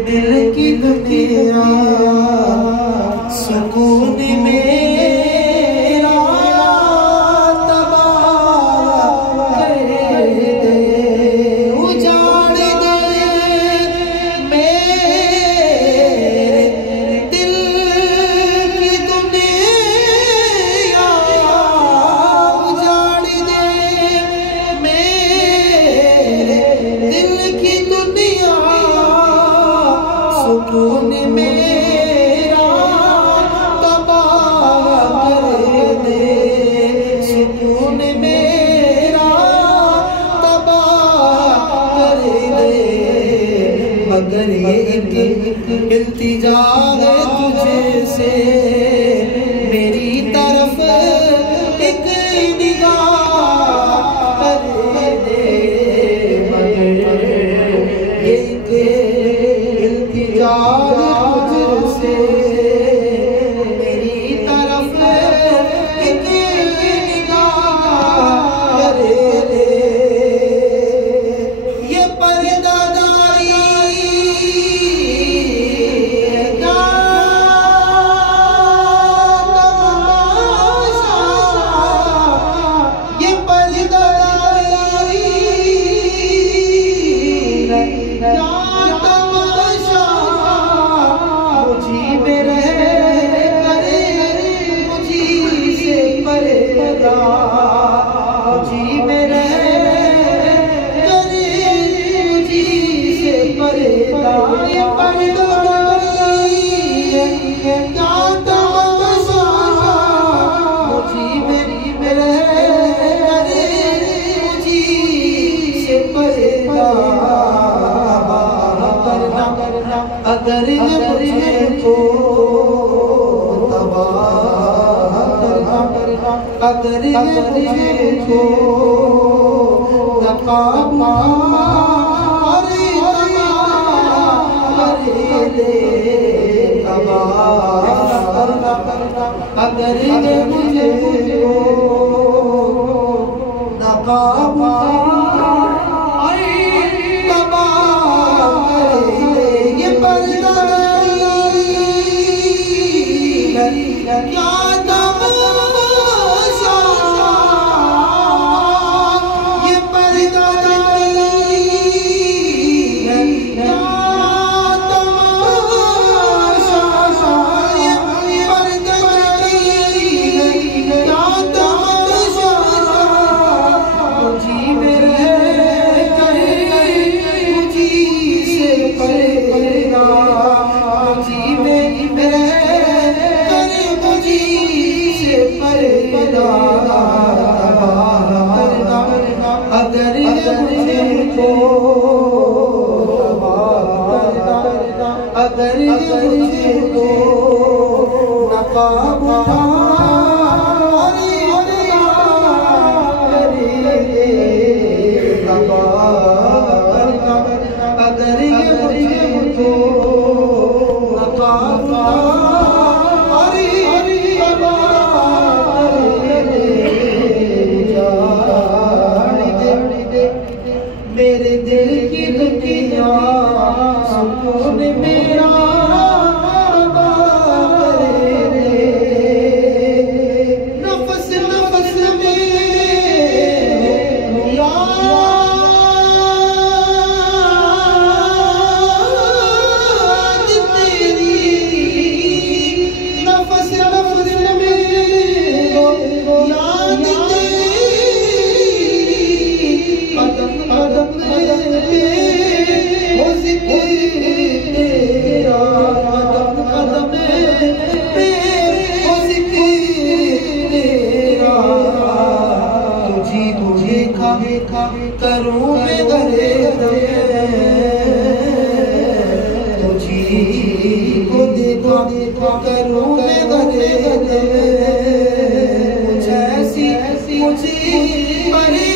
दिल की दुनिया सुकून मेरा तबाह कर दे, उजाड़ दे मेरे दिल की दुनिया, उजाड़ दे मेरे दिल की दुनिया, सुकून मेरा तबाह कर दे, सुकून मेरा तबाह कर दे। मगर ये एक इल्तिजा है तुझे से, मेरी तरफ एक निगाह कर दे। मगर ये एक इल्तिजा तुझसे, मेरी तरफ एक निगाह कर दे। ये पर्दादारी का तमाशा, ये पर्दादारी का तमाशा, मुझी में रह करे मुझी से पर्दा, मुझी में रह करे मुझी से पर्दा। ये पर्दादारी क्या तमाशा, मुझी में रह करे मुझी से पर्दा। अगर ये मुझको तबाह करना, अगर ये मुझको तबाह कर दे, तबाह करना, अगर ये मुझको तबाह क्या तमाशा, ये पर्दादारी क्या तमाशा, ये पर्दादारी क्या तमाशा, मुझी में रह करे मुझी से पर्दा, मुझी में रह अगर ये मुझको अगर ये मुझको नकाब अगर ये मुझको नकाब मेरे दिल की दुनिया सुकून मेरा तबाह कर दे। नफस नफस में याद तेरी, नफस नफस में याद कदम कदम हो जिक्र तेरा, कदम कदम पे हो जिक्र तेरा। तुझी तुझे खा करूँ मैं गले तुझी को देखा करूँ मैं गले ऐसी मुझे परे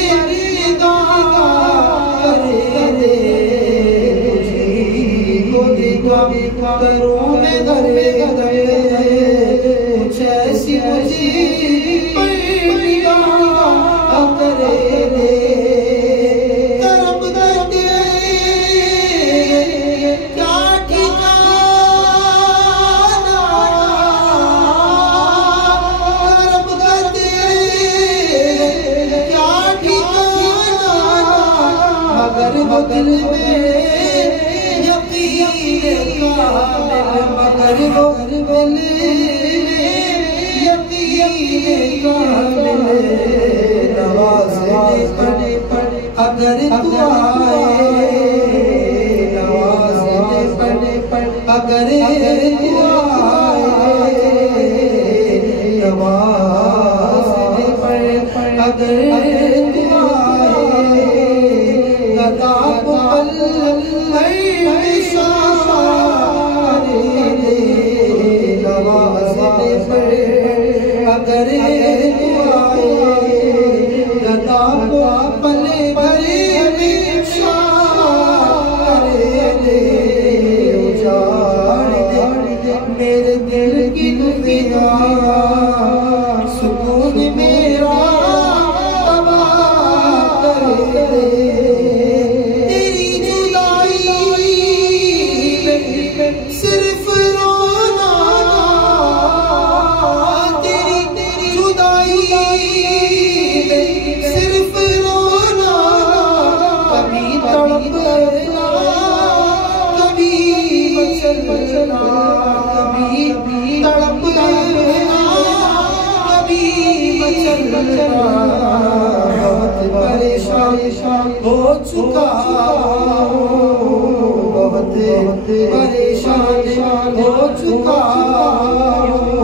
करूँ मैं गले कुछ ऐसी मुझी करे दे। करम करके क्या वो दिल में यकीन कामिल, मगर वो दिल में यकीन कामिल नवाज़ने पड़े अगर तू आए, नवाज़ने पड़े अगर तू आए, नवाज़ने पड़े अगर तू आए, गदा को पल्लर इशारे दे, नवाज़ने पड़े अगर तू आए, गदा को पले भरे इशारे दे, उजाड़ दे मेरे दिल की दुनिया, सुकून मेरा तबाह कर दे। तेरी जुदाई में सिर्फ रोना, तेरी जुदाई में सिर्फ रोना, कभी तड़पना, कभी मचलना, कभी तड़पना, कभी मचलना। बहुत परेशान हो चुका हूँ, बहुत परेशान हो चुका हूँ।